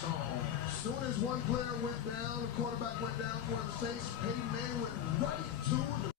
So, as soon as one player went down, the quarterback went down for the Saints, Peyton Manning went right to the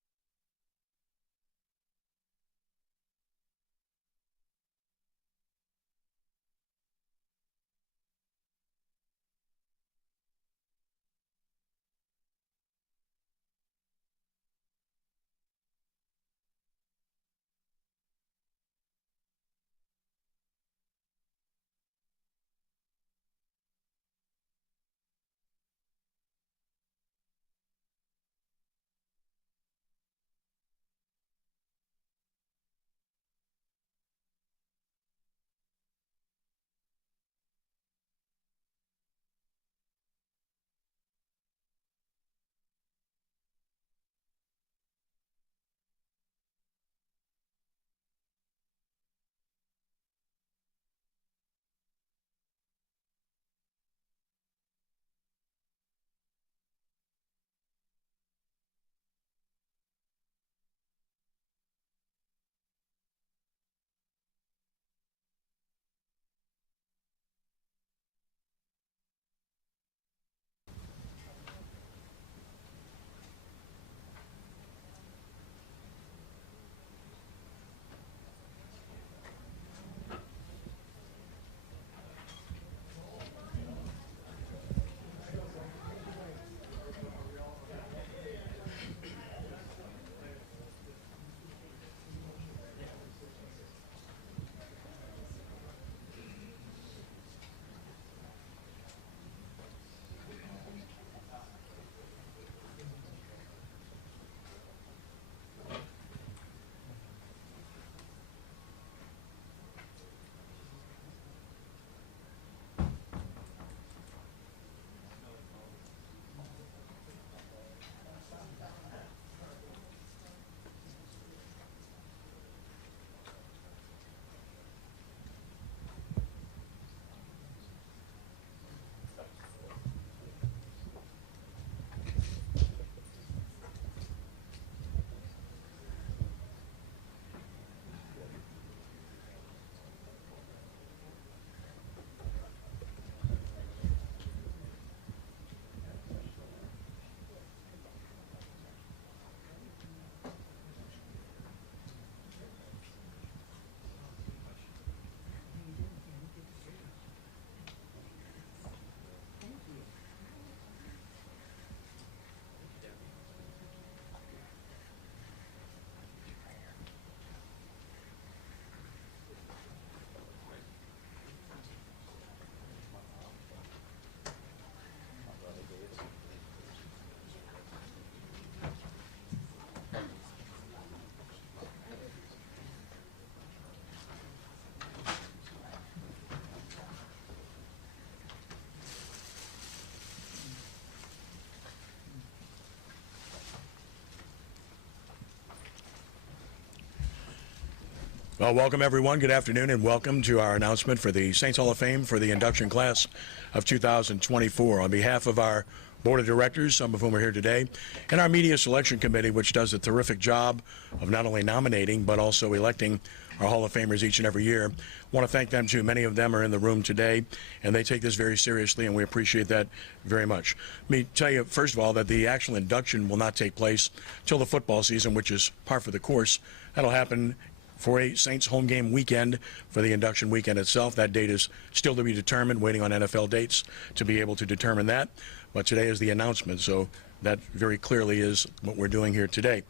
Well, welcome everyone. Good afternoon and welcome to our announcement for the Saints Hall of Fame for the induction class of 2024. On behalf of our board of directors, some of whom are here today, and our media selection committee, which does a terrific job of not only nominating but also electing our Hall of Famers each and every year. I want to thank them too. Many of them are in the room today, and they take this very seriously, and we appreciate that very much. Let me tell you, first of all, that the actual induction will not take place till the football season, which is par for the course. That'll happen for a Saints home game weekend for the induction weekend itself. That date is still to be determined, waiting on NFL dates to be able to determine that. But today is the announcement, so that very clearly is what we're doing here today.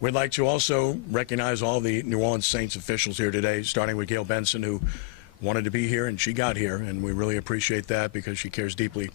We'd like to also recognize all the New Orleans Saints officials here today, starting with Gail Benson, who wanted to be here, and she got here, and we really appreciate that because she cares deeply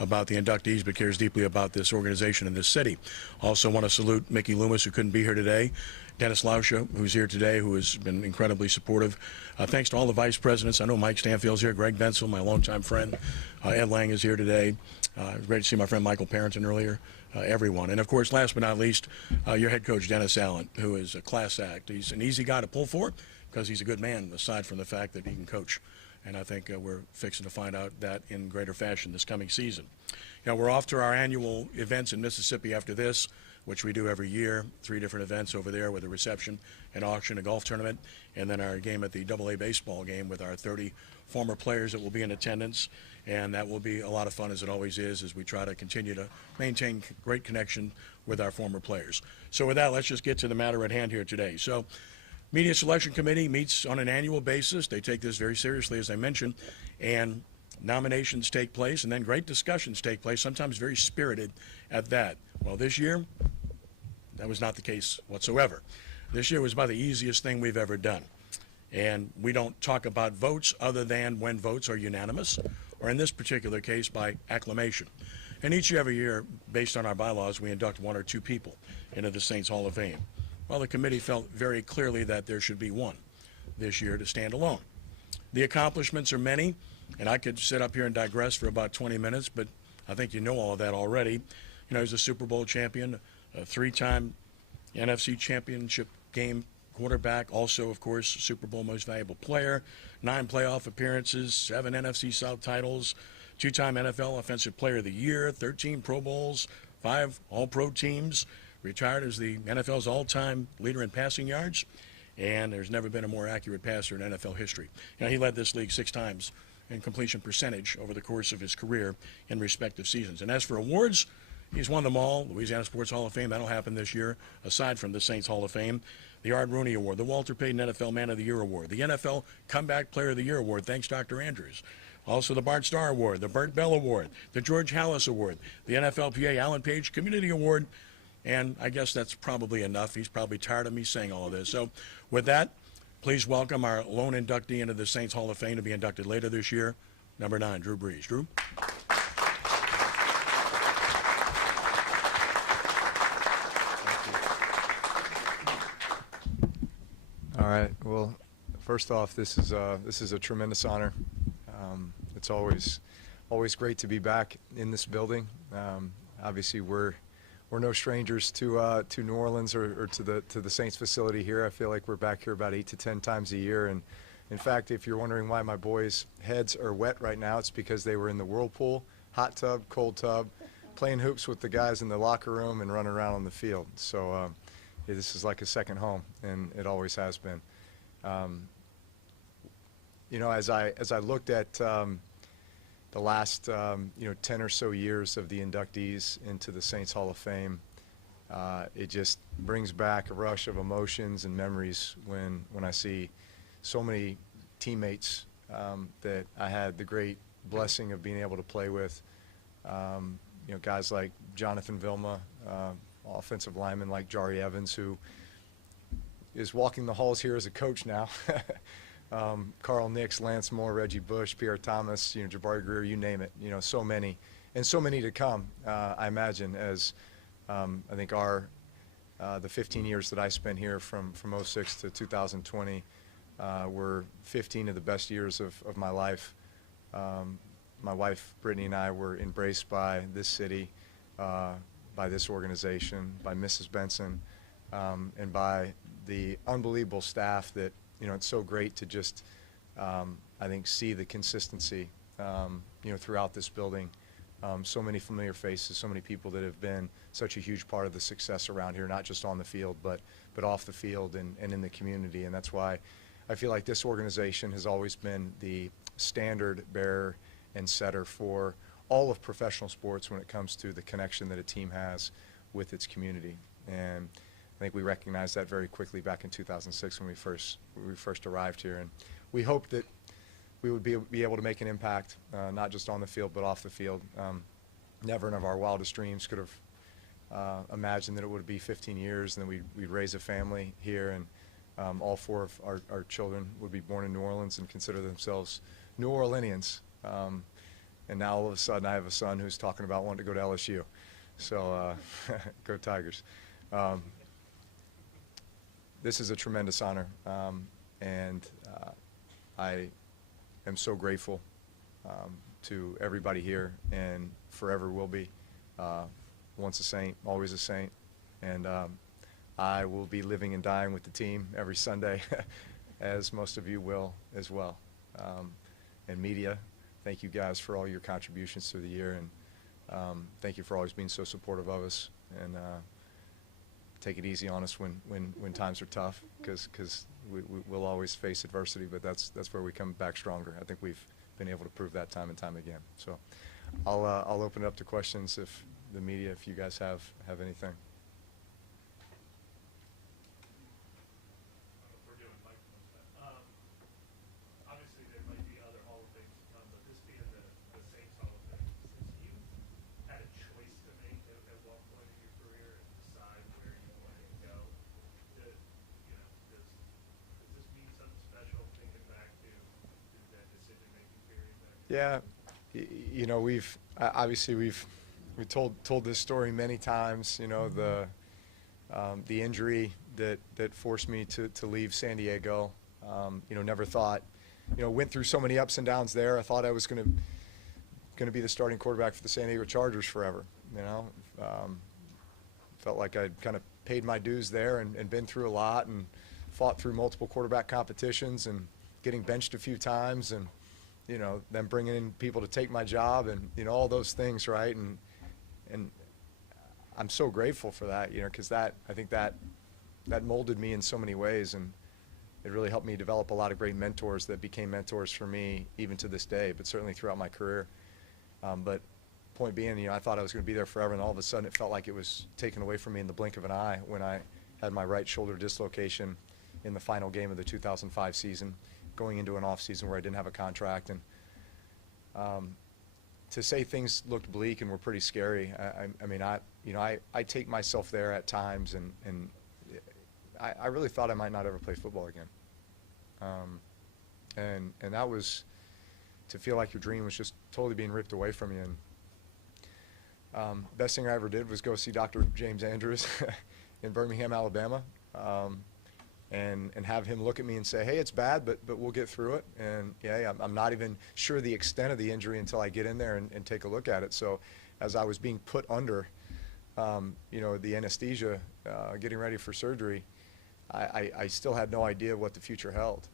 about the inductees, but cares deeply about this organization and this city. Also want to salute Mickey Loomis, who couldn't be here today, Dennis Lauscha, who's here today, who has been incredibly supportive. Thanks to all the vice presidents. I know Mike Stanfield's here, Greg Bensel, my longtime friend. Ed Lang is here today. It was great to see my friend Michael Parrington earlier. Everyone. And, of course, last but not least, your head coach, Dennis Allen, who is a class act. He's an easy guy to pull for because he's a good man, aside from the fact that he can coach. And I think we're fixing to find out that in greater fashion this coming season. You know, we're off to our annual events in Mississippi after this. which we do every year, 3 different events over there with a reception, an auction, a golf tournament, and then our game at the AA baseball game with our 30 former players that will be in attendance. And that will be a lot of fun, as it always is, as we try to continue to maintain great connection with our former players. So with that, let's just get to the matter at hand here today. So Media Selection Committee meets on an annual basis. They take this very seriously, as I mentioned, and nominations take place, and then great discussions take place, sometimes very spirited at that. Well, this year, that was not the case whatsoever. This year was about the easiest thing we've ever done. And we don't talk about votes other than when votes are unanimous, or in this particular case, by acclamation. And each and every year, based on our bylaws, we induct 1 or 2 people into the Saints Hall of Fame. Well, the committee felt very clearly that there should be 1 this year to stand alone. The accomplishments are many, and I could sit up here and digress for about 20 minutes, but I think you know all of that already. You know, he's a Super Bowl champion, a 3-time NFC championship game quarterback, also, of course, Super Bowl most valuable player, 9 playoff appearances, 7 NFC South titles, 2-time NFL Offensive Player of the Year, 13 Pro Bowls, 5 All-Pro teams, retired as the NFL's all-time leader in passing yards, and there's never been a more accurate passer in NFL history. You know, he led this league 6 times in completion percentage over the course of his career in respective seasons. And as for awards, he's won them all. Louisiana Sports Hall of Fame, that'll happen this year, aside from the Saints Hall of Fame. The Art Rooney Award, the Walter Payton NFL Man of the Year Award, the NFL Comeback Player of the Year Award, thanks Dr. Andrews. Also the Bart Starr Award, the Burt Bell Award, the George Hallis Award, the NFLPA Alan Page Community Award, and I guess that's probably enough. He's probably tired of me saying all of this. So with that, please welcome our lone inductee into the Saints Hall of Fame to be inducted later this year, number 9, Drew Brees. Drew? All right. Well, first off, this is a tremendous honor. It's always great to be back in this building. Obviously, we're no strangers to New Orleans or to the Saints facility here. I feel like we're back here about 8 to 10 times a year. And in fact, if you're wondering why my boys' heads are wet right now, it's because they were in the whirlpool, hot tub, cold tub, playing hoops with the guys in the locker room and running around on the field. So. Yeah, this is like a second home, and it always has been. You know, as I looked at the last 10 or so years of the inductees into the Saints Hall of Fame, it just brings back a rush of emotions and memories when I see so many teammates that I had the great blessing of being able to play with. You know, guys like Jonathan Vilma, offensive lineman like Jari Evans, who is walking the halls here as a coach now. Carl Nix, Lance Moore, Reggie Bush, Pierre Thomas, Jabari Greer, you name it. So many, and so many to come. I imagine, as I think the 15 years that I spent here from 06 to 2020 were 15 of the best years of my life. My wife Brittany and I were embraced by this city, by this organization, by Mrs. Benson, and by the unbelievable staff that, it's so great to just, I think, see the consistency, throughout this building. So many familiar faces, so many people that have been such a huge part of the success around here, not just on the field, but off the field and in the community. And that's why I feel like this organization has always been the standard bearer and setter for all of professional sports when it comes to the connection that a team has with its community. And I think we recognized that very quickly back in 2006 when we first arrived here. And we hoped that we would be able to make an impact, not just on the field but off the field. Never in our wildest dreams could have imagined that it would be 15 years and then we'd raise a family here, and all 4 of our children would be born in New Orleans and consider themselves New Orleanians. And now all of a sudden I have a son who's talking about wanting to go to LSU. So go Tigers. This is a tremendous honor, and I am so grateful to everybody here, and forever will be. Once a Saint, always a Saint. And I will be living and dying with the team every Sunday, as most of you will as well. And media, thank you guys for all your contributions through the year, and thank you for always being so supportive of us. And take it easy on us when times are tough, because we'll always face adversity, but that's where we come back stronger. I think we've been able to prove that time and time again. So I'll open it up to questions if the media, if you guys have anything. We're doing microphones, but obviously there might be other Hall of Fames to come, but this being the Saints Hall of Fame, since you had a choice to make at one point in your career and decide where you wanted to go, does this mean something special thinking back to that decision-making period back? Yeah, you know, obviously we've told this story many times. You know, the injury that forced me to leave San Diego. You know, never thought, you know, went through so many ups and downs there. I thought I was going to be the starting quarterback for the San Diego Chargers forever. You know, felt like I'd kind of paid my dues there and been through a lot and fought through multiple quarterback competitions and getting benched a few times, and you know, then bringing in people to take my job, and you know, all those things, right? And I'm so grateful for that, you know, because I think that molded me in so many ways, and it really helped me develop a lot of great mentors that became mentors for me even to this day, but certainly throughout my career. But point being, you know, I thought I was going to be there forever, and all of a sudden it felt like it was taken away from me in the blink of an eye when I had my right shoulder dislocation in the final game of the 2005 season, going into an off season where I didn't have a contract. And to say things looked bleak and were pretty scary, I mean, I take myself there at times, and I really thought I might not ever play football again. And that was to feel like your dream was just totally being ripped away from you. And best thing I ever did was go see Dr. James Andrews in Birmingham, Alabama, and have him look at me and say, hey, it's bad, but we'll get through it. And yeah, I'm not even sure the extent of the injury until I get in there and take a look at it. So as I was being put under, you know, the anesthesia, getting ready for surgery, I still had no idea what the future held,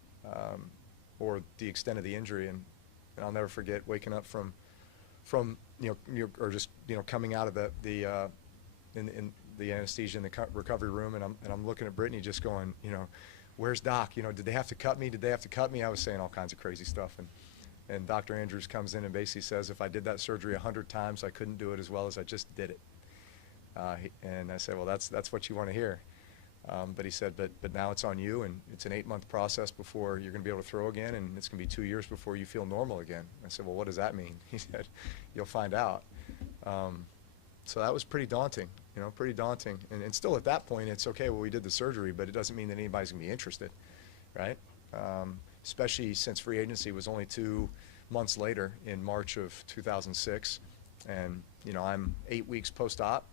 or the extent of the injury. And I'll never forget waking up from you know, or just, you know, coming out of in the anesthesia in the recovery room, and I'm looking at Brittany just going, you know, where's Doc? You know, did they have to cut me? Did they have to cut me? I was saying all kinds of crazy stuff, and Dr. Andrews comes in and basically says if I did that surgery 100 times, I couldn't do it as well as I just did it. And I said, well, that's what you want to hear. But he said, but now it's on you, and it's an 8-month process before you're going to be able to throw again, and it's going to be 2 years before you feel normal again. I said, well, what does that mean? He said, you'll find out. So that was pretty daunting, you know, pretty daunting. And still at that point, it's okay, well, we did the surgery, but it doesn't mean that anybody's going to be interested, right? Especially since free agency was only 2 months later in March of 2006. And, you know, I'm 8 weeks post-op.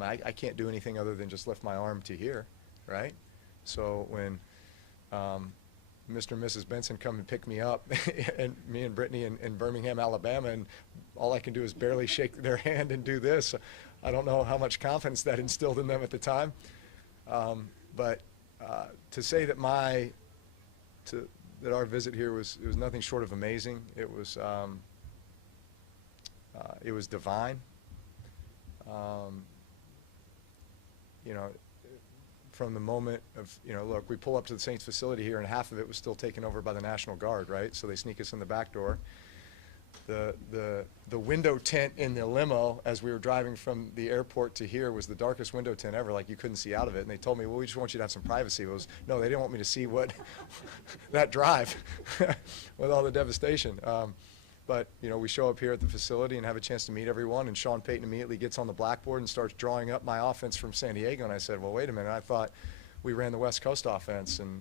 I can't do anything other than just lift my arm to here, right? So when Mr. and Mrs. Benson come and pick me up, and me and Brittany in Birmingham, Alabama, and all I can do is barely shake their hand and do this. I don't know how much confidence that instilled in them at the time. But to say that that our visit here was nothing short of amazing. It was divine. You know, from the moment of, you know, look, we pull up to the Saints facility here, and half of it was still taken over by the National Guard, right? So they sneak us in the back door. The window tent in the limo as we were driving from the airport to here was the darkest window tent ever. Like, you couldn't see out of it. And they told me, well, we just want you to have some privacy. It was, no, they didn't want me to see what that drive with all the devastation. But, you know, we show up here at the facility and have a chance to meet everyone, and Sean Payton immediately gets on the blackboard and starts drawing up my offense from San Diego. And I said, well, wait a minute, I thought we ran the West Coast offense, and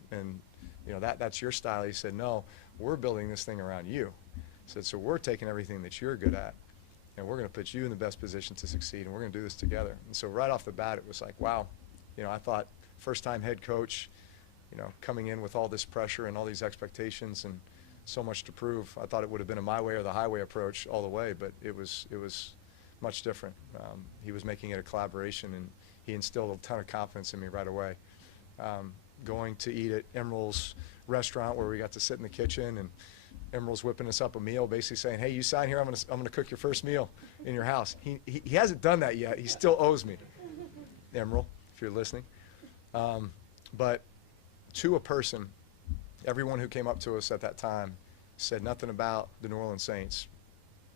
you know, that's your style. He said, no, we're building this thing around you. I said, so we're taking everything that you're good at, and we're going to put you in the best position to succeed, and we're going to do this together. And so right off the bat, it was like, wow. You know, I thought first-time head coach, you know, coming in with all this pressure and all these expectations and so much to prove. I thought it would have been a my way or the highway approach all the way, but it was much different. He was making it a collaboration, and he instilled a ton of confidence in me right away. Going to eat at Emerald's restaurant, where we got to sit in the kitchen, and Emerald's whipping us up a meal, basically saying, hey, you sign here, I'm gonna cook your first meal in your house. He hasn't done that yet. He still owes me, Emerald, if you're listening. But to a person, everyone who came up to us at that time said nothing about the New Orleans Saints.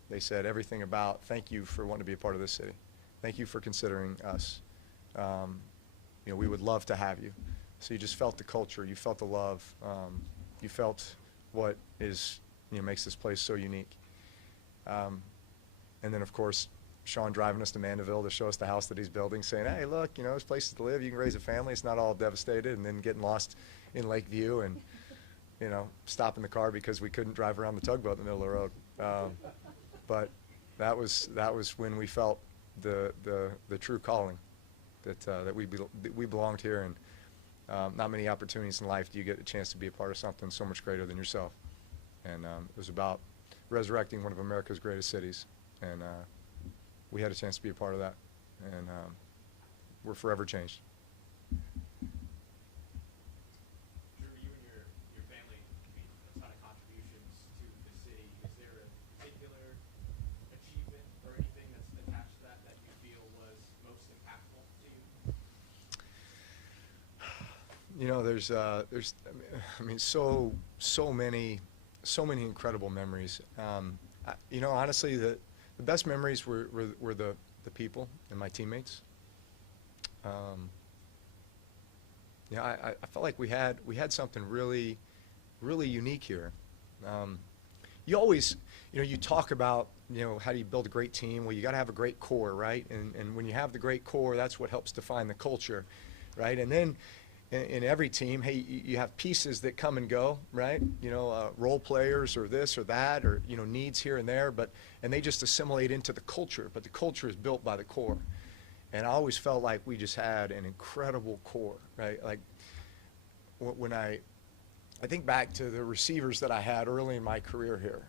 They said everything about, thank you for wanting to be a part of this city. Thank you for considering us. We would love to have you. So you just felt the culture, you felt the love, you felt what is, makes this place so unique. And then, of course, Sean driving us to Mandeville to show us the house that he's building, saying, hey, look, there's places to live. You can raise a family. It's not all devastated. And then getting lost in Lakeview and, stopping the car because we couldn't drive around the tugboat in the middle of the road. But that was when we felt the true calling that we belonged here. And not many opportunities in life do you get a chance to be a part of something so much greater than yourself. And it was about resurrecting one of America's greatest cities. And we had a chance to be a part of that. And we're forever changed. Drew, you and your family made a ton of contributions to the city. Is there a particular achievement or anything that's attached to that you feel was most impactful to you? There's so many incredible memories. Honestly, the best memories were the people and my teammates. I felt like we had something really unique here. You always, you talk about, how do you build a great team? Well, you got to have a great core, right? And when you have the great core, that's what helps define the culture, right? And then in every team, hey, you have pieces that come and go, right? Role players or this or that or, needs here and there, and they just assimilate into the culture, but the culture is built by the core. And I always felt like we just had an incredible core, right? Like when I think back to the receivers that I had early in my career here,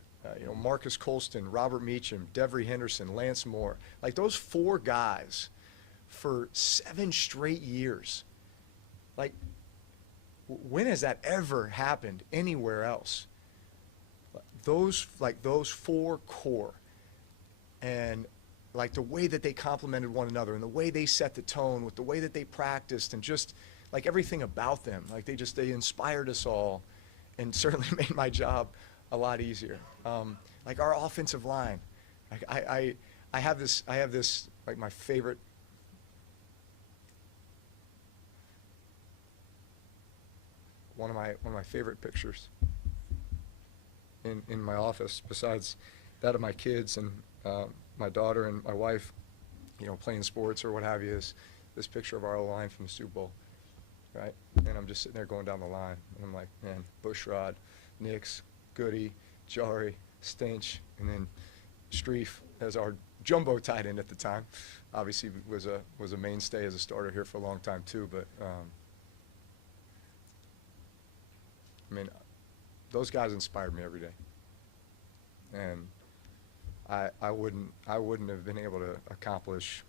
Marcus Colston, Robert Meacham, Devery Henderson, Lance Moore, like those four guys for 7 straight years. Like, when has that ever happened anywhere else? Those four core, and like the way that they complemented one another and the way they set the tone with the way that they practiced and just like everything about them, like they inspired us all and certainly made my job a lot easier. Like our offensive line, like I have this like my favorite. One of my favorite pictures in my office, besides that of my kids and my daughter and my wife, playing sports or what have you, is this picture of our O-line from the Super Bowl, right? And I'm just sitting there going down the line, and I'm like, man, Bushrod, Nix, Goody, Jari, Stinch, and then Streif as our jumbo tight end at the time. Obviously was a mainstay as a starter here for a long time too, but those guys inspired me every day, and I wouldn't have been able to accomplish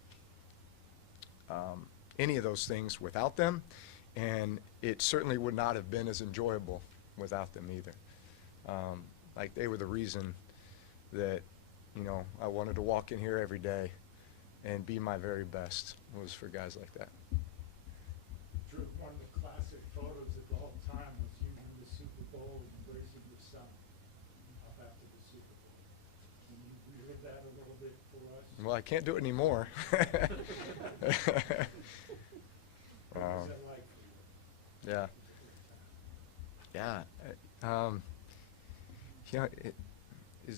any of those things without them, and it certainly would not have been as enjoyable without them either. Like they were the reason that I wanted to walk in here every day and be my very best, was for guys like that. Drew, one of the classic photos of all time was you in the Super Bowl and embracing your son up after the Super Bowl. Can you relive that a little bit for us? Well, I can't do it anymore. What was that like for you? Yeah.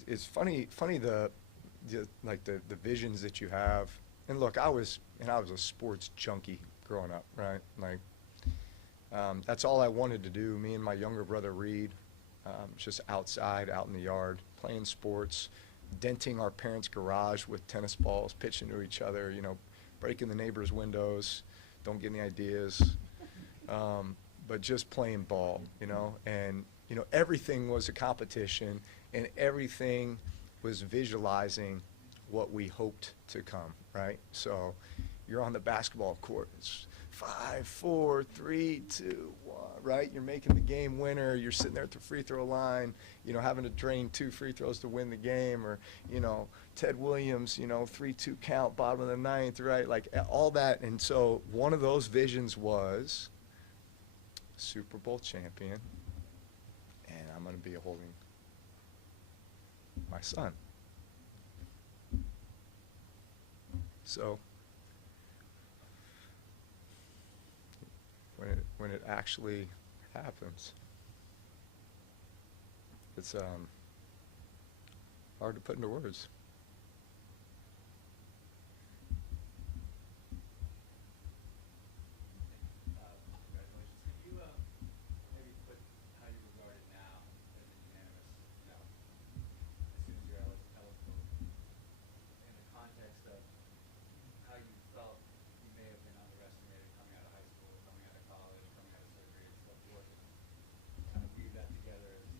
It's funny the visions that you have. And look, I was a sports junkie growing up, right? Like, that's all I wanted to do. Me and my younger brother Reed, just outside, out in the yard, playing sports, denting our parents' garage with tennis balls, pitching to each other, breaking the neighbors' windows. Don't get any ideas. But just playing ball, and everything was a competition, and everything was visualizing what we hoped to come, right? So you're on the basketball court. It's 5, 4, 3, 2, 1, right? You're making the game winner. You're sitting there at the free throw line, having to drain 2 free throws to win the game, or, Ted Williams, 3-2 count, bottom of the ninth, right? Like all that. And so one of those visions was Super Bowl champion, and I'm going to be holding my son. So when it actually happens, it's hard to put into words. Congratulations. Could you maybe put how you regard it now as a unanimous, as soon as you're eligible, in the context of how you felt you may have been underestimated coming out of high school, coming out of college, coming out of surgery, and so forth, and kind of weave that together as,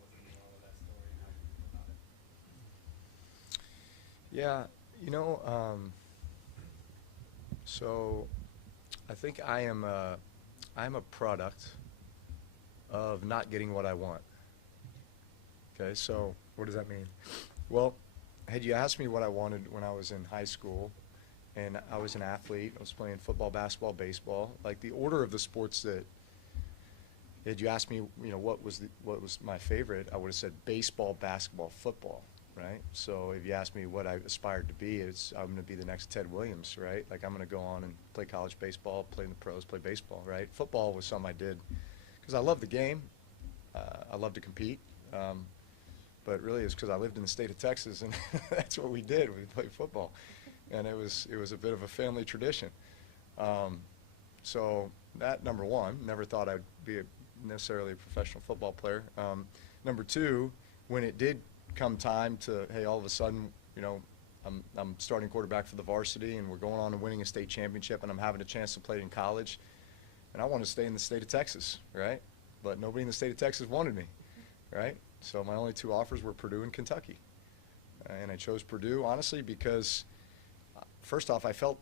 looking at all of that story and how you feel about it? Yeah, so I think I'm a product of not getting what I want. Okay, so what does that mean? Well, had you asked me what I wanted when I was in high school, and I was an athlete, I was playing football, basketball, baseball, like the order of the sports that, had you asked me, what was my favorite, I would have said baseball, basketball, football, right? So if you ask me what I aspired to be, I'm going to be the next Ted Williams, right? Like I'm going to go on and play college baseball, play in the pros, play baseball, right? Football was something I did because I love the game. I love to compete. But really it's because I lived in the state of Texas, and that's what we did. We played football. And it was a bit of a family tradition. So that, number one, never thought I'd be necessarily a professional football player. Number two, when it did come time to, hey, all of a sudden, I'm starting quarterback for the varsity, and we're going on and winning a state championship, and I'm having a chance to play in college, and I wanted to stay in the state of Texas, right? But nobody in the state of Texas wanted me, right? So my only two offers were Purdue and Kentucky. And I chose Purdue, honestly, because first off, I felt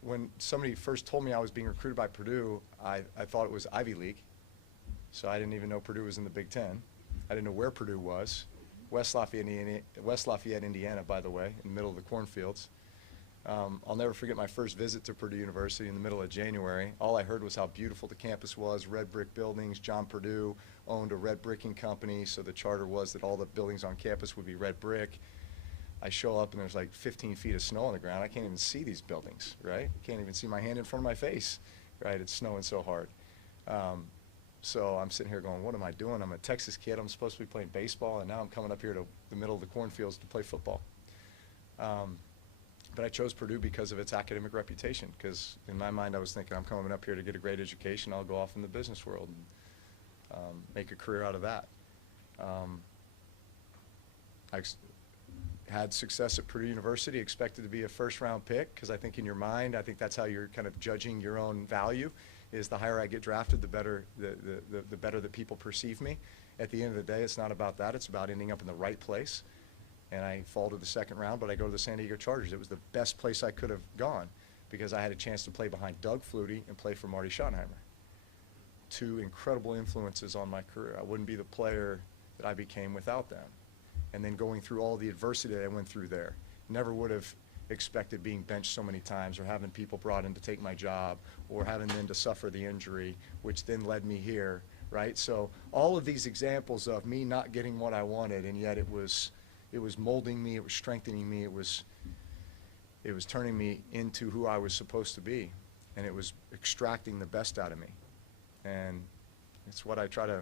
when somebody first told me I was being recruited by Purdue, I thought it was Ivy League. So I didn't even know Purdue was in the Big Ten. I didn't know where Purdue was. West Lafayette, Indiana, by the way, in the middle of the cornfields. I'll never forget my first visit to Purdue University in the middle of January. All I heard was how beautiful the campus was, red brick buildings. John Purdue owned a red bricking company, so the charter was that all the buildings on campus would be red brick. I show up and there's like 15 feet of snow on the ground. I can't even see these buildings, right? I can't even see my hand in front of my face, right? It's snowing so hard. So I'm sitting here going, what am I doing? I'm a Texas kid. I'm supposed to be playing baseball, and now I'm coming up here to the middle of the cornfields to play football. But I chose Purdue because of its academic reputation, because in my mind I was thinking, I'm coming up here to get a great education. I'll go off in the business world and make a career out of that. I had success at Purdue University, expected to be a first-round pick, because I think in your mind, I think that's how you're kind of judging your own value, is the higher I get drafted, the better the better that people perceive me. At the end of the day, it's not about that. It's about ending up in the right place. And I fall to the second round, but I go to the San Diego Chargers. It was the best place I could have gone, because I had a chance to play behind Doug Flutie and play for Marty Schottenheimer. Two incredible influences on my career. I wouldn't be the player that I became without them. And then going through all the adversity that I went through there. Never would have expected being benched so many times, or having people brought in to take my job, or having then to suffer the injury, which then led me here, right? So all of these examples of me not getting what I wanted, and yet it was molding me, it was strengthening me, it was turning me into who I was supposed to be, and it was extracting the best out of me. And it's what I try to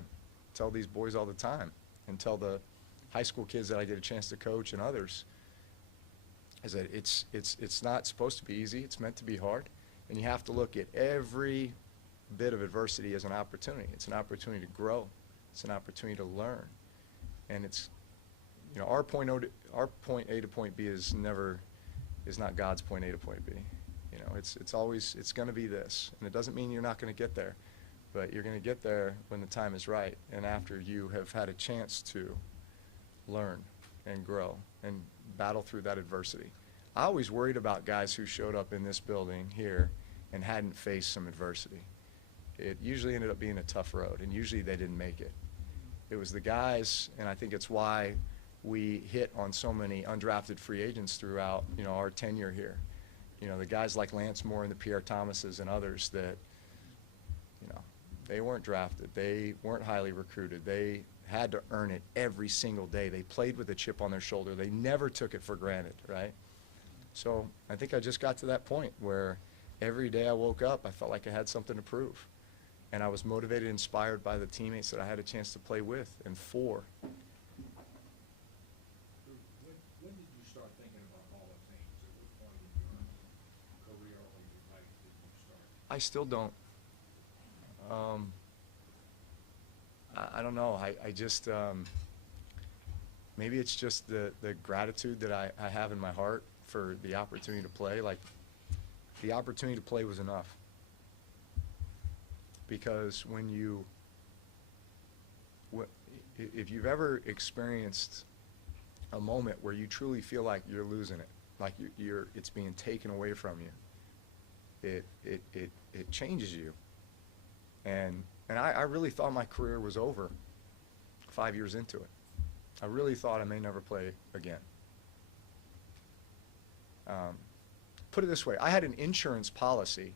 tell these boys all the time, and tell the high school kids that I get a chance to coach and others, is that it's not supposed to be easy. It's meant to be hard, and you have to look at every bit of adversity as an opportunity. It's an opportunity to grow. It's an opportunity to learn, and it's, our point A to point B is not God's point A to point B. It's always going to be this, and it doesn't mean you're not going to get there, but you're going to get there when the time is right, and after you have had a chance to learn and grow and battle through that adversity. I always worried about guys who showed up in this building here and hadn't faced some adversity. It usually ended up being a tough road, and usually they didn't make it. It was the guys, and I think it's why we hit on so many undrafted free agents throughout, our tenure here. The guys like Lance Moore and the Pierre Thomases and others that, They weren't drafted. They weren't highly recruited. They had to earn it every single day. They played with a chip on their shoulder. They never took it for granted, right? So I think I just got to that point where every day I woke up, I felt like I had something to prove. And I was motivated, inspired by the teammates that I had a chance to play with and for. When did you start thinking about Hall of Fame? At what point in your career or your life did you start? I still don't. I don't know. I just, maybe it's just the gratitude that I have in my heart for the opportunity to play. Like, the opportunity to play was enough. Because when you, if you've ever experienced a moment where you truly feel like you're losing it, like it's being taken away from you, it changes you. And I really thought my career was over 5 years into it. I really thought I may never play again. Put it this way, I had an insurance policy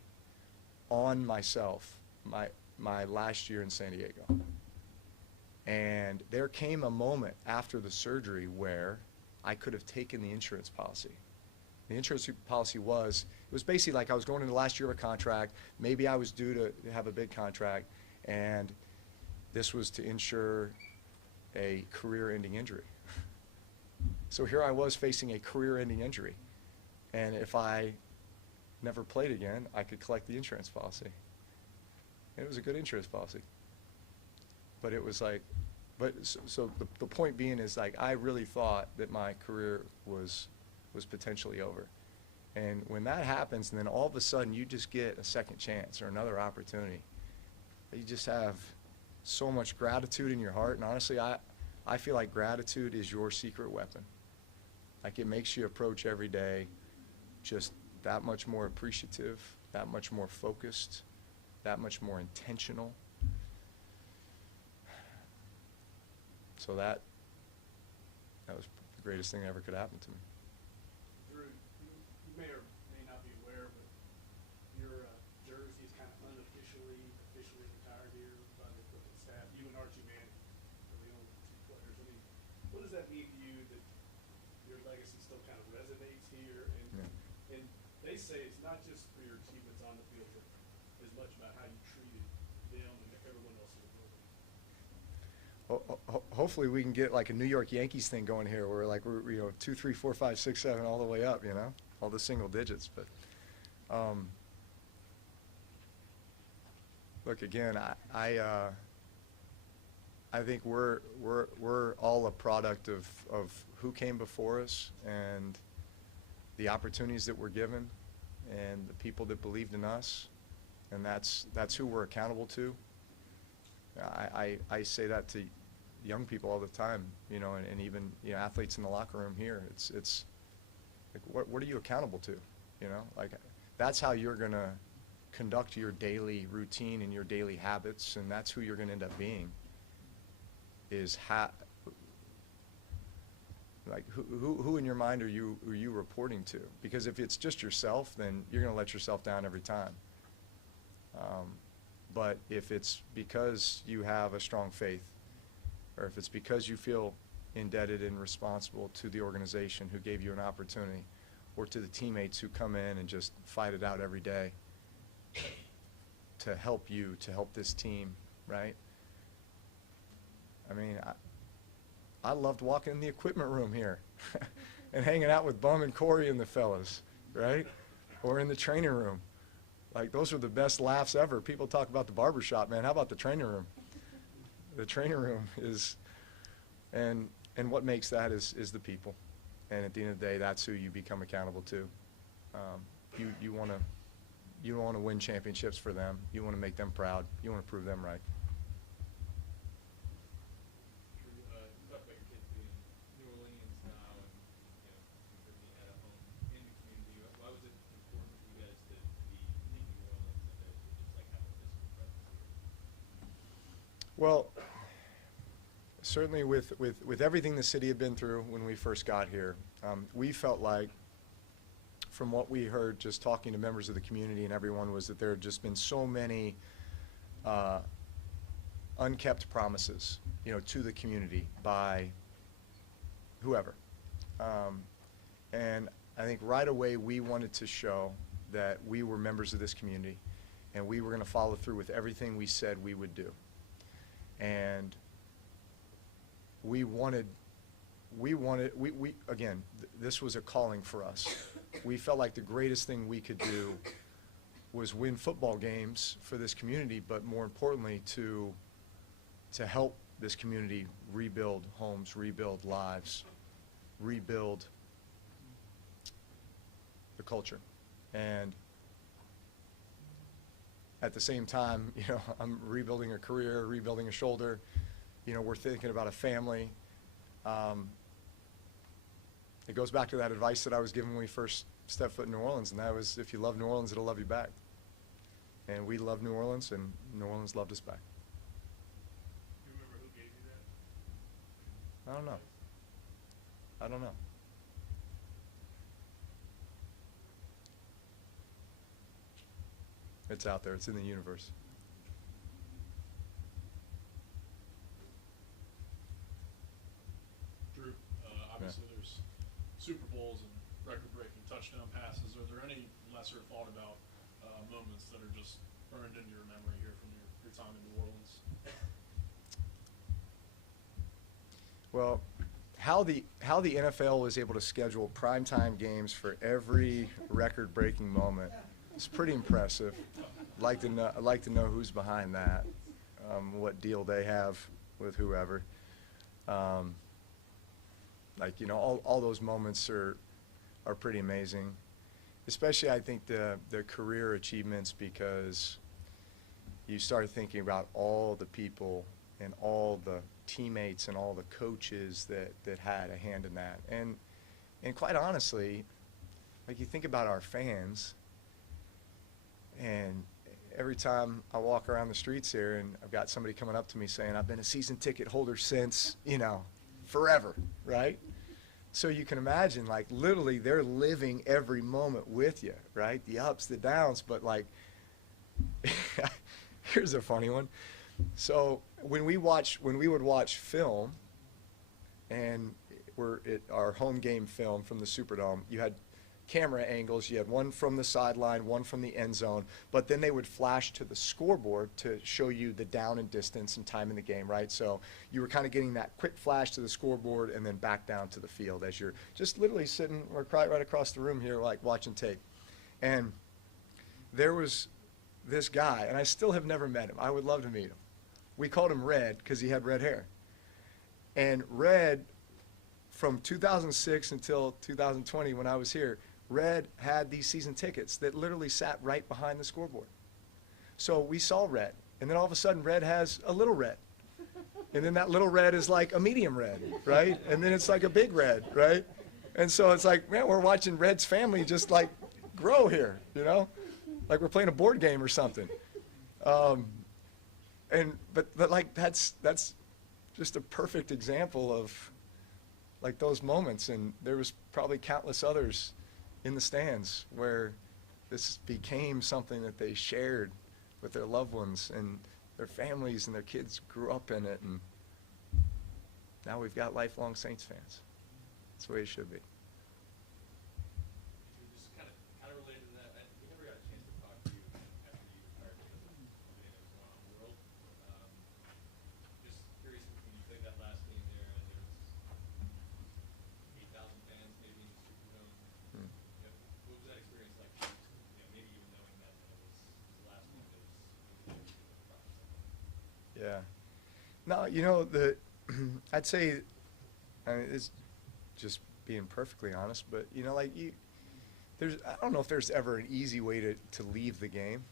on myself my last year in San Diego. And there came a moment after the surgery where I could have taken the insurance policy. The insurance policy was, it was basically like I was going into the last year of a contract. Maybe I was due to have a big contract, and this was to insure a career-ending injury. So here I was facing a career-ending injury. And if I never played again, I could collect the insurance policy. And it was a good insurance policy. But it was like, so the point being is, like, I really thought that my career was potentially over. And when that happens, and then all of a sudden you just get a second chance or another opportunity, you just have so much gratitude in your heart. And honestly, I feel like gratitude is your secret weapon. Like, it makes you approach every day just that much more appreciative, that much more focused, that much more intentional. So that was the greatest thing that ever could happen to me. Drew, you may or may not be aware, but your jersey is kind of officially retired here by the equipment staff. You and Archie Manning are the only two players. I mean, what does that mean to you that your legacy still kind of resonates here? And they say it's not just for your achievements on the field, but as much about how you treated them and everyone else in the building. Hopefully we can get like a New York Yankees thing going here, where like we're 2, 3, 4, 5, 6, 7, all the way up, all the single digits. But look, again, I think we're all a product of who came before us and the opportunities that we're given and the people that believed in us, and that's who we're accountable to. I say that to young people all the time, and even athletes in the locker room here. It's like, what are you accountable to? Like, that's how you're gonna conduct your daily routine and your daily habits, and that's who you're gonna end up being. Is like who in your mind are you reporting to? Because if it's just yourself, then you're gonna let yourself down every time. But if it's because you have a strong faith, or if it's because you feel indebted and responsible to the organization who gave you an opportunity, or to the teammates who come in and just fight it out every day to help you, to help this team, right? I mean, I loved walking in the equipment room here and hanging out with Bum and Corey and the fellas, right? Or in the training room. Like, those are the best laughs ever. People talk about the barbershop, man. How about the training room? The training room is, and what makes that is the people. And at the end of the day, that's who you become accountable to. You want to win championships for them. You want to make them proud. You want to prove them right. You talk about your kids being in New Orleans now and being at home in the community. Why was it important for you guys to be in New Orleans and to just like have a physical presence here? Well, certainly with everything the city had been through when we first got here, we felt like, from what we heard just talking to members of the community and everyone, was that there had just been so many unkept promises, to the community by whoever. And I think right away we wanted to show that we were members of this community and we were going to follow through with everything we said we would do. And we again, this was a calling for us. We felt like the greatest thing we could do was win football games for this community, but more importantly, to help this community rebuild homes, rebuild lives, rebuild the culture. And at the same time, I'm rebuilding a career, rebuilding a shoulder. We're thinking about a family. It goes back to that advice that I was given when we first stepped foot in New Orleans, and that was, if you love New Orleans, it'll love you back. And we love New Orleans, and New Orleans loved us back. Do you remember who gave you that? I don't know. It's out there. It's in the universe. Drew, obviously there's Super Bowls and record-breaking touchdown passes. Are there any lesser thought about moments that are just burned into your memory here from your time in New Orleans? Well, how the NFL was able to schedule primetime games for every record-breaking moment is pretty impressive. I'd like to know who's behind that, what deal they have with whoever. All those moments are pretty amazing, especially I think the career achievements, because you start thinking about all the people and all the teammates and all the coaches that had a hand in that. And quite honestly, you think about our fans, and every time I walk around the streets here and I've got somebody coming up to me saying, I've been a season ticket holder since, forever, right? So you can imagine, literally they're living every moment with you, right? The ups, the downs, but here's a funny one. So when we would watch film, and we're at our home game film from the Superdome, you had camera angles. You had one from the sideline, one from the end zone, but then they would flash to the scoreboard to show you the down and distance and time in the game, right? So you were kind of getting that quick flash to the scoreboard and then back down to the field as you're just literally sitting right across the room here, watching tape. And there was this guy, and I still have never met him. I would love to meet him. We called him Red because he had red hair. And Red, from 2006 until 2020 when I was here, Red had these season tickets that literally sat right behind the scoreboard. So we saw Red, and then all of a sudden Red has a little red. And then that little red is like a medium red, right? And then it's like a big red, right? And so it's like, man, we're watching Red's family just grow here, like we're playing a board game or something. But that's just a perfect example of those moments, and there was probably countless others in the stands where this became something that they shared with their loved ones, and their families and their kids grew up in it, and now we've got lifelong Saints fans. That's the way it should be. Just kind of related to that, we never got a chance to talk to you after you retired because of everything that was going on in the world. Just curious, when you played that last game there, and there was 8,000 fans maybe in the Superdome. What was that experience like? Maybe even knowing that it was the last one that was Yeah. No, I'd say, it's just being perfectly honest, but I don't know if there's ever an easy way to leave the game,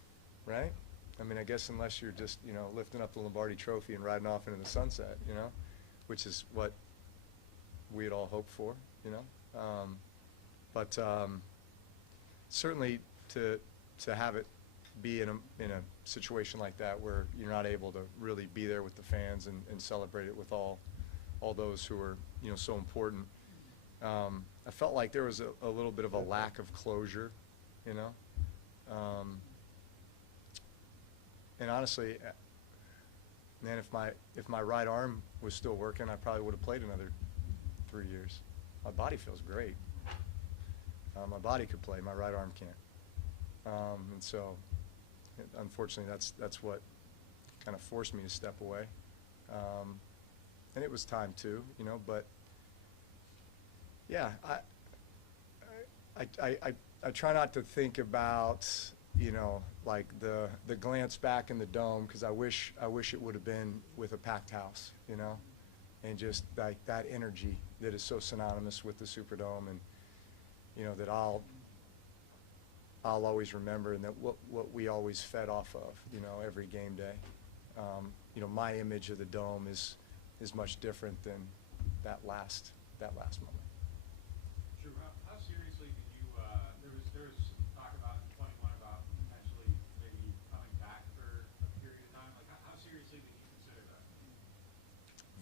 right? I mean, I guess unless you're just, lifting up the Lombardi Trophy and riding off into the sunset, which is what we had all hoped for, but certainly to have it be in a situation like that where you're not able to really be there with the fans and celebrate it with all those who are so important. I felt like there was a little bit of a lack of closure, and honestly, man, if my right arm was still working, I probably would have played another 3 years. My body feels great. My body could play, my right arm can't. And so, unfortunately, that's what kind of forced me to step away. And it was time too, you know. But yeah, I try not to think about, you know, like the glance back in the dome, because I wish it would have been with a packed house, you know, and just like that energy that is so synonymous with the Superdome, and you know, that I'll always remember, and that what we always fed off of, you know, every game day. You know, my image of the dome is much different than that last moment. Drew, how seriously did you, there was talk about in 21 about potentially maybe coming back for a period of time. Like, how seriously did you consider that?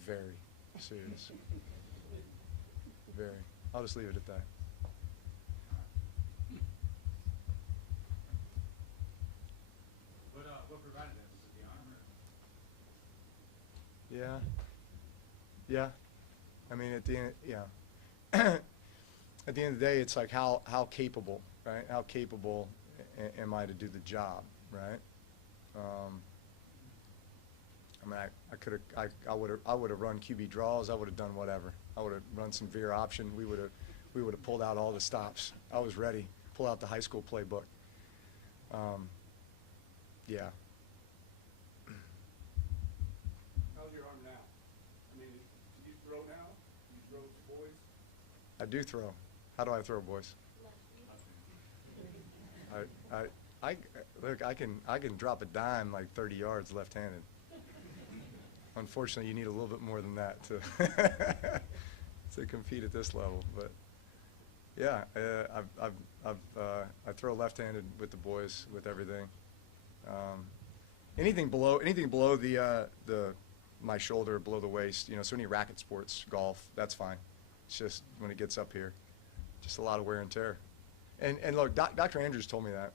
Very serious. Very. I'll just leave it at that. What provided that? Was it the honor? Yeah. Yeah. I mean, at the end, yeah. At the end of the day, it's like how capable, right? How capable am I to do the job, right? I mean, I would have run QB draws. I would have done whatever. I would have run some veer option. We would have pulled out all the stops. I was ready. Pull out the high school playbook. Yeah. How's your arm now? I mean, do you throw now? Do you throw to boys? I do throw. How do I throw, boys? Look, I can drop a dime like 30 yards left-handed. Unfortunately, you need a little bit more than that to to compete at this level. But yeah, I throw left-handed with the boys with everything. Anything below the my shoulder, below the waist, you know. So any racket sports, golf, that's fine. It's just when it gets up here, just a lot of wear and tear. And look, Dr. Andrews told me that.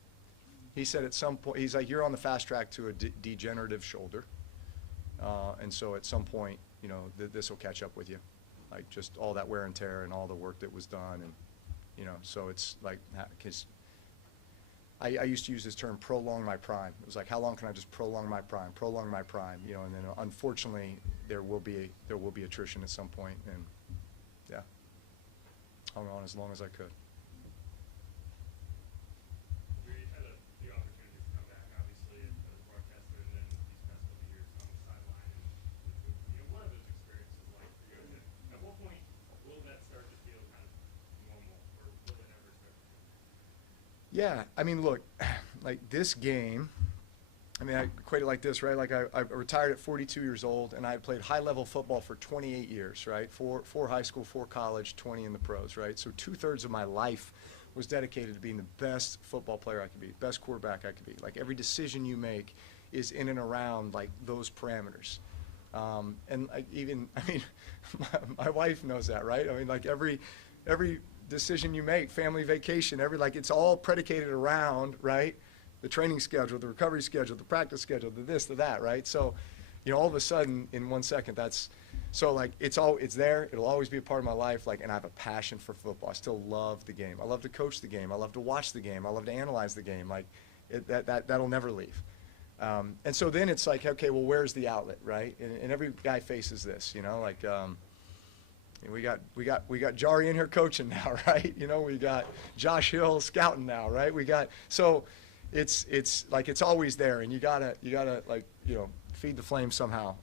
He said at some point, he's like, you're on the fast track to a degenerative shoulder. And so at some point, you know, this will catch up with you. Like just all that wear and tear and all the work that was done. And, you know, so it's like, because I used to use this term, prolong my prime. It was like, how long can I just prolong my prime, you know, and then unfortunately there will be attrition at some point. And yeah, hung on as long as I could. Drew, you've had the opportunity to come back, obviously, as a broadcaster, and then these past couple of years on the sideline. And you know, what are those experiences like for you? And at what point will that start to feel kind of normal, or will it ever start to feel normal? Yeah, I mean, look, like this game, I mean, I equate it like this, right? Like I retired at 42 years old, and I had played high-level football for 28 years, right? Four high school, 4 college, 20 in the pros, right? So 2/3 of my life was dedicated to being the best football player I could be, best quarterback I could be. Like every decision you make is in and around like those parameters. And like even, I mean, my wife knows that, right? I mean, like every decision you make, family vacation, like it's all predicated around, right? The training schedule, the recovery schedule, the practice schedule, the this, the that, right? So, you know, all of a sudden in 1 second, so like it's there. It'll always be a part of my life. Like, and I have a passion for football. I still love the game. I love to coach the game. I love to watch the game. I love to analyze the game. Like that'll never leave. And so then it's like, okay, well, where's the outlet, right? And every guy faces this, you know, like we got Jari in here coaching now, right? You know, we got Josh Hill scouting now, right? So it's like it's always there, and you gotta like, you know, feed the flame somehow.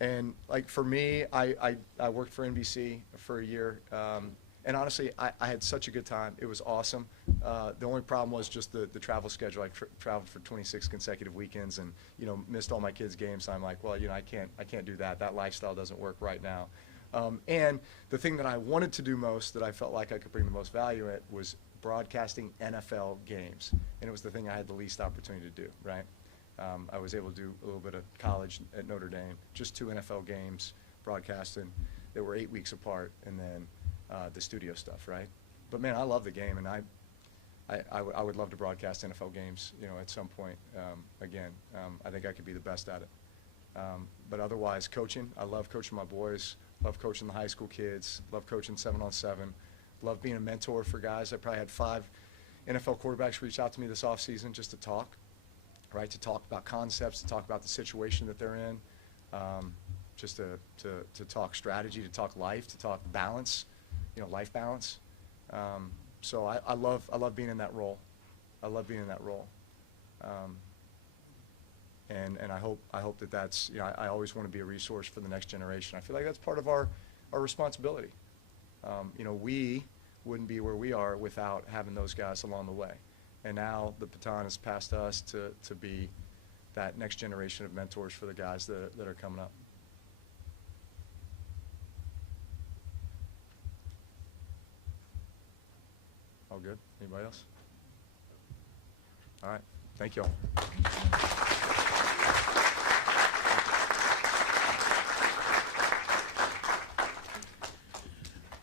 And like for me, I worked for NBC for a year, and honestly, I had such a good time. It was awesome. The only problem was just the travel schedule. I traveled for 26 consecutive weekends, and you know, missed all my kids' games. So I'm like, well, you know, I can't do that. That lifestyle doesn't work right now. And the thing that I wanted to do most, that I felt like I could bring the most value at, was broadcasting NFL games, and it was the thing I had the least opportunity to do, right? I was able to do a little bit of college at Notre Dame, just 2 NFL games broadcasting that were 8 weeks apart, and then the studio stuff, right? But man, I love the game, and I would love to broadcast NFL games, you know, at some point. Again, I think I could be the best at it. But otherwise, coaching. I love coaching my boys. Love coaching the high school kids. Love coaching 7-on-7. Love being a mentor for guys. I probably had 5 NFL quarterbacks reach out to me this offseason just to talk, right? To talk about concepts, to talk about the situation that they're in, just to talk strategy, to talk life, to talk balance, life balance. So I love being in that role. I love being in that role. And I hope that that's, I always want to be a resource for the next generation. I feel like that's part of our responsibility. We wouldn't be where we are without having those guys along the way. And now the baton is passed to us to be that next generation of mentors for the guys that are coming up. All good? Anybody else? All right. Thank you all.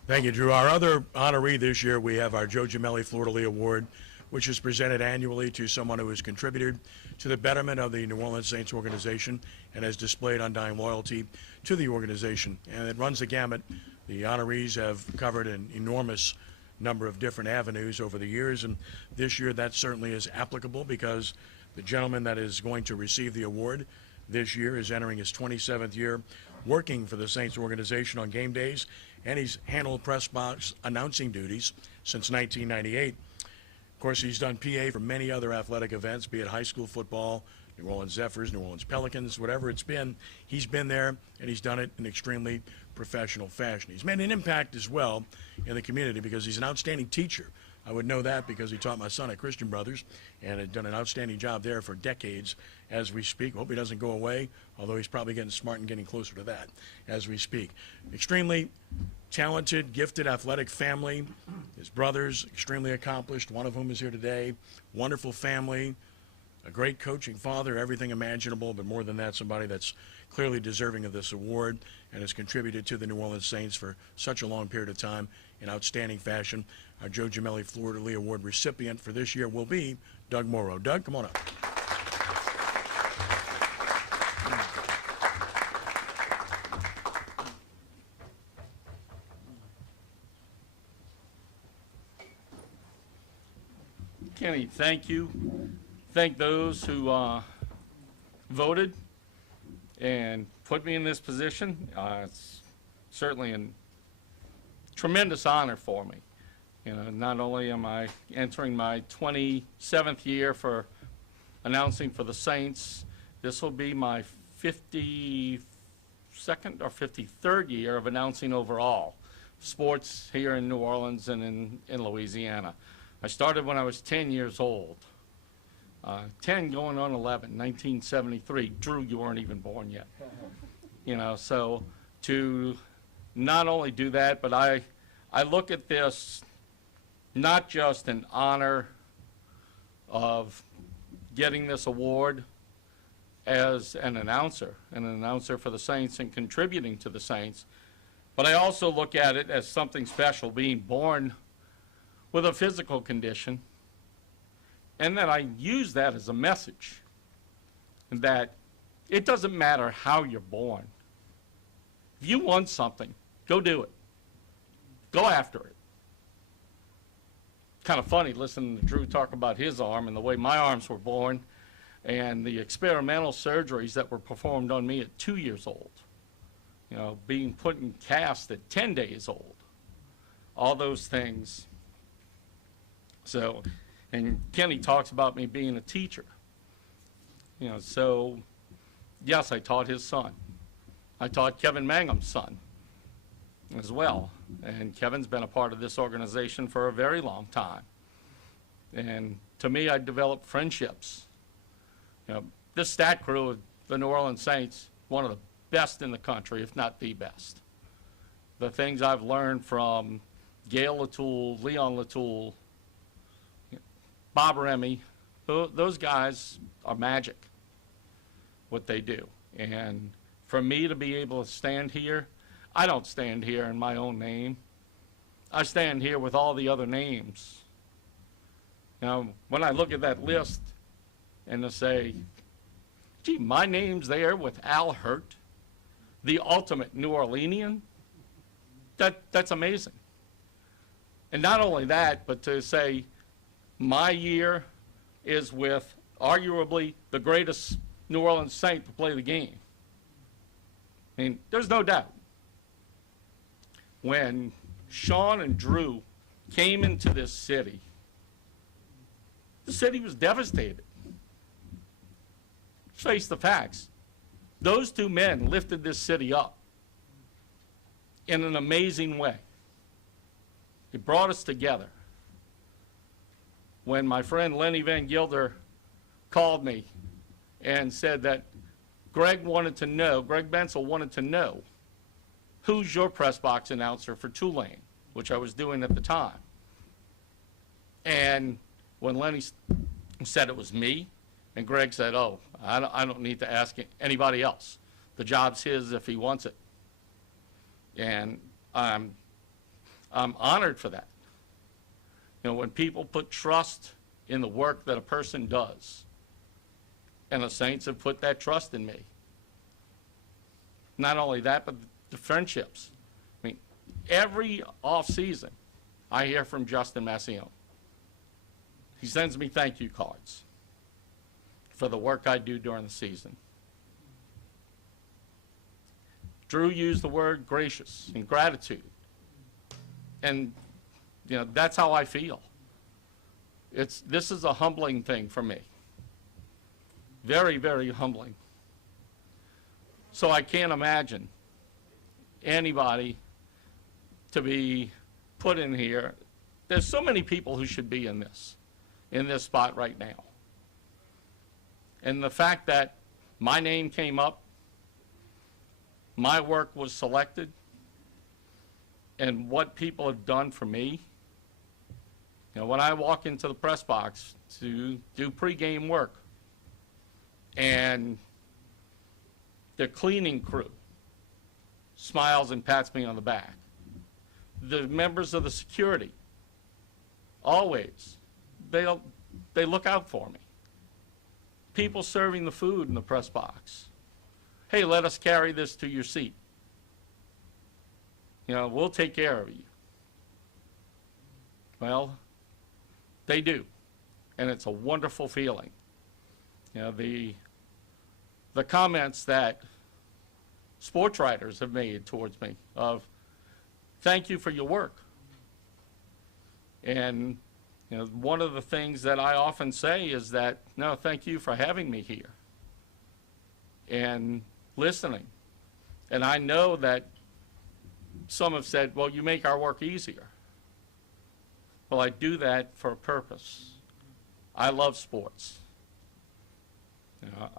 Thank you, Drew. Our other honoree this year, we have our Joe Gemelli Fleur-de-Lis Award, which is presented annually to someone who has contributed to the betterment of the New Orleans Saints organization and has displayed undying loyalty to the organization. And it runs the gamut. The honorees have covered an enormous number of different avenues over the years, and this year that certainly is applicable because the gentleman that is going to receive the award this year is entering his 27th year working for the Saints organization on game days, and he's handled press box announcing duties since 1998. Of course, he's done PA for many other athletic events, be it high school football, New Orleans Zephyrs, New Orleans Pelicans, whatever it's been. He's been there, and he's done it in extremely professional fashion. He's made an impact as well in the community because he's an outstanding teacher. I would know that because he taught my son at Christian Brothers and had done an outstanding job there for decades as we speak. Hope he doesn't go away, although he's probably getting smart and getting closer to that as we speak. Extremely talented, gifted, athletic family. His brothers, extremely accomplished, one of whom is here today. Wonderful family, a great coaching father, everything imaginable, but more than that, somebody that's clearly deserving of this award and has contributed to the New Orleans Saints for such a long period of time in outstanding fashion. Our Joe Gemelli Fleur-de-Lis Award recipient for this year will be Doug Morrow. Doug, come on up. Kenny, thank you. Thank those who voted and put me in this position. It's certainly a tremendous honor for me. Not only am I entering my 27th year for announcing for the Saints, this will be my 52nd or 53rd year of announcing overall sports here in New Orleans and in Louisiana. I started when I was 10 years old. 10 going on 11, 1973. Drew, you weren't even born yet. So to not only do that, but I look at this not just an honor of getting this award as an announcer for the Saints and contributing to the Saints, but I also look at it as something special, being born with a physical condition, and that I use that as a message, that it doesn't matter how you're born. If you want something, go do it. Go after it. Kind of funny listening to Drew talk about his arm and the way my arms were born and the experimental surgeries that were performed on me at 2 years old. Being put in cast at 10 days old. All those things. So, and Kenny talks about me being a teacher. So, yes, I taught his son. I taught Kevin Mangum's son as well. And Kevin's been a part of this organization for a very long time. And to me, I developed friendships. This stat crew of the New Orleans Saints, one of the best in the country, if not the best. The things I've learned from Gail Latoul, Leon Latoul, Bob Remy, those guys are magic, what they do. And for me to be able to stand here, I don't stand here in my own name. I stand here with all the other names. When I look at that list and to say, gee, my name's there with Al Hurt, the ultimate New Orleanian. That's amazing. And not only that, but to say my year is with arguably the greatest New Orleans Saint to play the game. I mean, there's no doubt. When Sean and Drew came into this city, the city was devastated. Let's face the facts. Those two men lifted this city up in an amazing way. It brought us together. When my friend Lenny Van Gilder called me and said that Greg Bensel wanted to know, who's your press box announcer for Tulane, which I was doing at the time. And when Lenny said it was me, and Greg said, oh, I don't need to ask anybody else. The job's his if he wants it. And I'm honored for that. You know, when people put trust in the work that a person does, and the Saints have put that trust in me. Not only that, but the friendships. I mean, every off season, I hear from Justin Massione. He sends me thank you cards for the work I do during the season. Drew used the word gracious and gratitude. And, you know, that's how I feel. This is a humbling thing for me. Very, very humbling. So I can't imagine anybody to be put in here. There's so many people who should be in this spot right now. And the fact that my name came up, my work was selected, and what people have done for me. You know, when I walk into the press box to do pregame work, and the cleaning crew smiles and pats me on the back, the members of the security, always, they look out for me. People serving the food in the press box. Hey, let us carry this to your seat. You know, we'll take care of you. Well, they do, and it's a wonderful feeling. You know, the comments that sports writers have made towards me of, thank you for your work. And, you know, one of the things that I often say is that, no, thank you for having me here and listening. And I know that some have said, well, you make our work easier. Well, I do that for a purpose. I love sports. You know,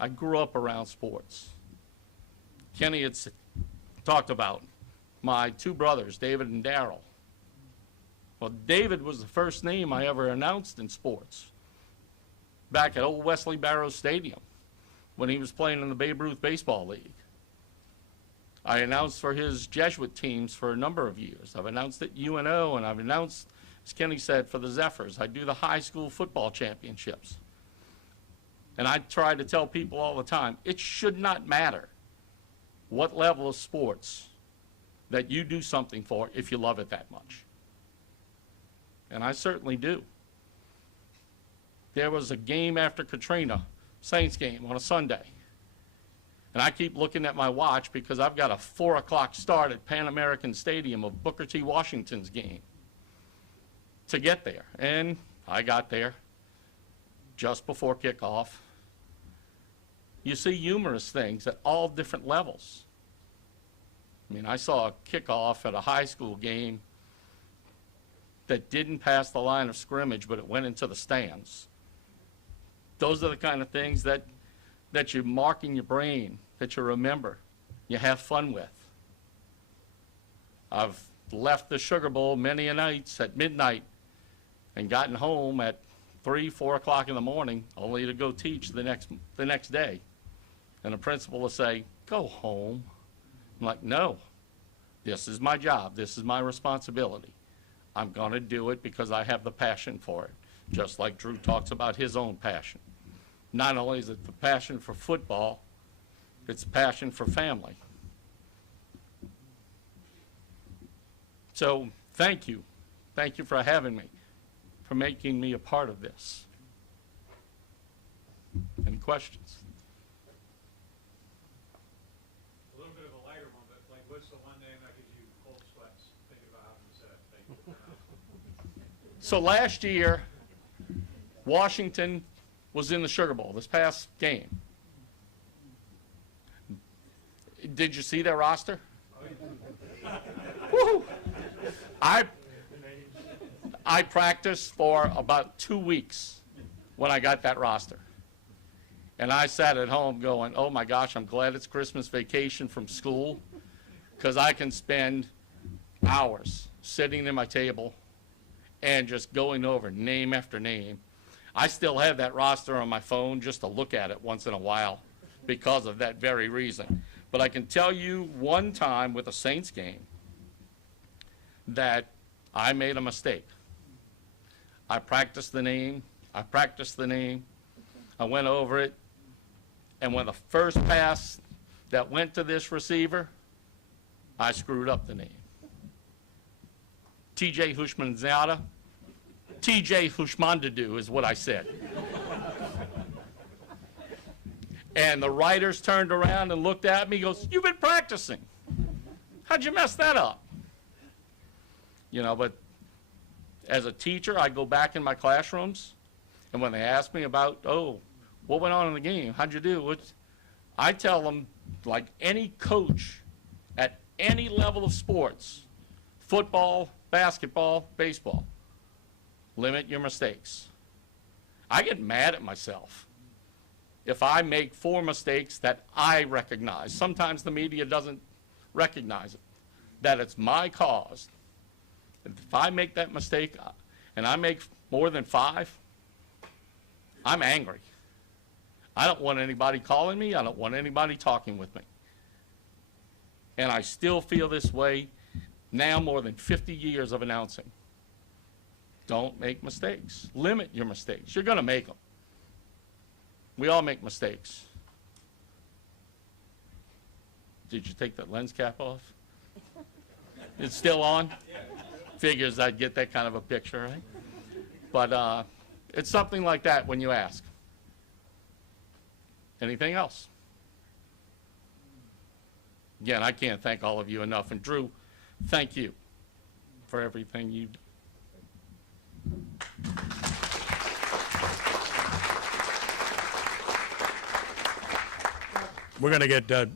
I grew up around sports. Kenny had talked about my two brothers, David and Darryl. Well, David was the first name I ever announced in sports back at old Wesley Barrows Stadium when he was playing in the Babe Ruth Baseball League. I announced for his Jesuit teams for a number of years. I've announced at UNO, and I've announced, as Kenny said, for the Zephyrs. I do the high school football championships. And I try to tell people all the time, it should not matter what level of sports that you do something for if you love it that much. And I certainly do. There was a game after Katrina, Saints game on a Sunday. And I keep looking at my watch because I've got a 4 o'clock start at Pan American Stadium of Booker T. Washington's game to get there. And I got there just before kickoff. You see humorous things at all different levels. I mean, I saw a kickoff at a high school game that didn't pass the line of scrimmage, but it went into the stands. Those are the kind of things that you mark in your brain, that you remember, you have fun with. I've left the Sugar Bowl many a nights at midnight and gotten home at 3, 4 o'clock in the morning, only to go teach the next day. And the principal will say, go home. I'm like, no, this is my job. This is my responsibility. I'm going to do it because I have the passion for it, just like Drew talks about his own passion. Not only is it the passion for football, it's passion for family. So thank you. Thank you for having me, for making me a part of this. Any questions? A little bit of a lighter one, but like, what's the one name that gives you cold sweats thinking about having to say thank you? So last year, Washington was in the Sugar Bowl, this past game. Did you see their roster? Woo! I practiced for about 2 weeks when I got that roster. And I sat at home going, oh my gosh, I'm glad it's Christmas vacation from school, because I can spend hours sitting at my table and just going over name after name. I still have that roster on my phone just to look at it once in a while because of that very reason. But I can tell you one time with a Saints game that I made a mistake. I practiced the name, I went over it, and when the first pass that went to this receiver, I screwed up the name. TJ Hushmanzada. TJ Hushmandadu is what I said. And the writers turned around and looked at me and goes, you've been practicing. How'd you mess that up? You know, but as a teacher, I go back in my classrooms, and when they ask me about, oh, what went on in the game? How'd you do? I tell them, like any coach at any level of sports, football, basketball, baseball, limit your mistakes. I get mad at myself if I make 4 mistakes that I recognize. Sometimes the media doesn't recognize it, that it's my cause. If I make that mistake and I make more than 5, I'm angry. I don't want anybody calling me. I don't want anybody talking with me. And I still feel this way now, more than 50 years of announcing. Don't make mistakes. Limit your mistakes. You're going to make them. We all make mistakes. Did you take that lens cap off? It's still on? Figures I'd get that kind of a picture, right? But it's something like that when you ask. Anything else? Again, I can't thank all of you enough. And Drew, thank you for everything you do. We're going to get Doug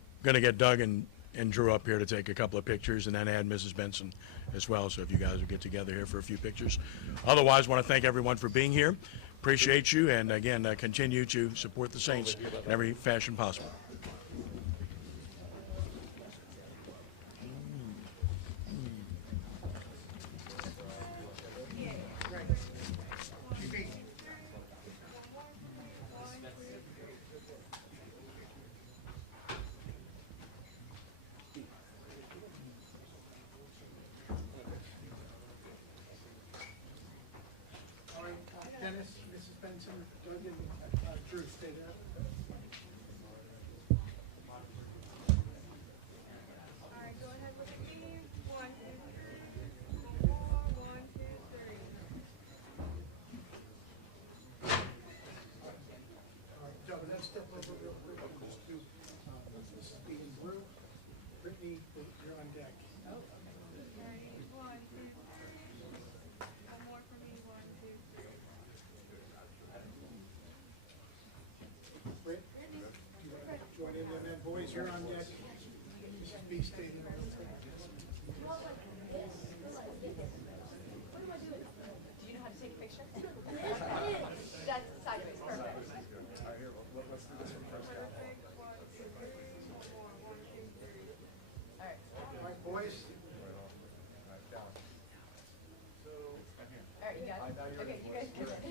and Drew up here to take a couple of pictures, and then add Mrs. Benson as well. So if you guys will get together here for a few pictures. Otherwise, want to thank everyone for being here. Appreciate you, and again, continue to support the Saints in every fashion possible. Dennis, Mrs. Benson, Doug, and Drew, stay there. All right, go ahead, look at me. 1, 2, 3, 4. 1, 2, 3. All right, Doug, let's step over real quick and just do, Mrs. B and Drew. Brittany, you're on deck. Ready? 1, 2, 3. One more for me. 1, 2, 3. Britt, you want to join in, and then boys, you're on deck. Mrs. B, stay there real quick. Do you know how to take a picture? That's sideways, perfect. Perfect. 1, 2, 3. One more. 1, 2, 3. All right, boys. All right, you got it? Okay, you guys get it.